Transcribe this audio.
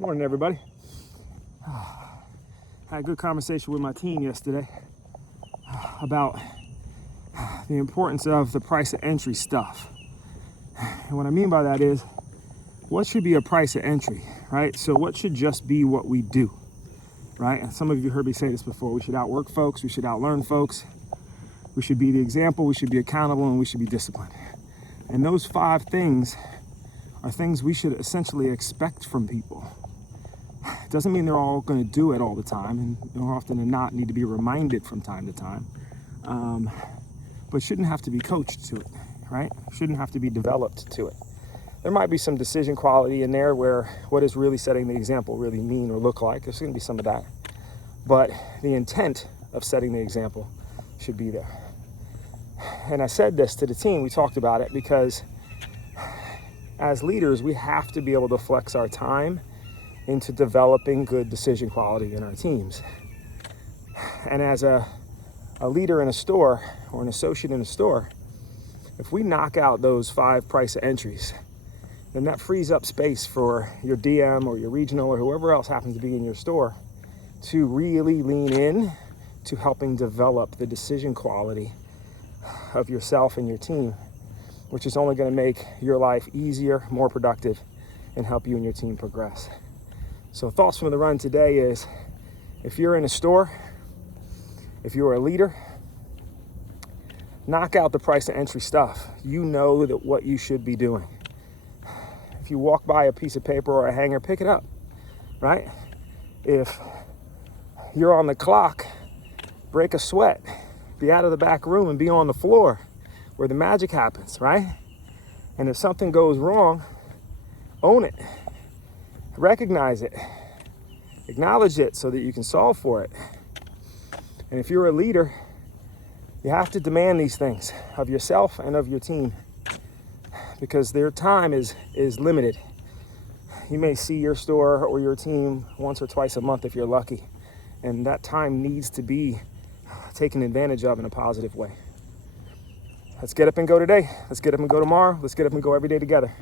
Morning, everybody. Had a good conversation with my team yesterday about the importance of the price of entry stuff. And what I mean by that is, what should be a price of entry, right? So what should just be what we do, right? And some of you heard me say this before. We should outwork folks. We should outlearn folks. We should be the example. We should be accountable, and we should be disciplined. And those 5 things are things we should essentially expect from people. It doesn't mean they're all going to do it all the time, and more often than not need to be reminded from time to time, but shouldn't have to be coached to it, right? Shouldn't have to be developed to it. There might be some decision quality in there where what is really setting the example really mean or look like. There's going to be some of that, but the intent of setting the example should be there. And I said this to the team, we talked about it, because as leaders, we have to be able to flex our time into developing good decision quality in our teams. And as a leader in a store or an associate in a store, if we knock out those 5 price of entries, then that frees up space for your DM or your regional or whoever else happens to be in your store to really lean in to helping develop the decision quality of yourself and your team, which is only going to make your life easier, more productive, and help you and your team progress. So thoughts from the run today is, if you're in a store, if you're a leader, knock out the price of entry stuff. You know that what you should be doing. If you walk by a piece of paper or a hanger, pick it up, right? If you're on the clock, break a sweat, be out of the back room and be on the floor where the magic happens, right? And if something goes wrong, own it, recognize it, acknowledge it so that you can solve for it. And if you're a leader, you have to demand these things of yourself and of your team, because their time is limited. You may see your store or your team once or twice a month if you're lucky, and that time needs to be taken advantage of in a positive way. Let's get up and go today. Let's get up and go tomorrow. Let's get up and go every day together.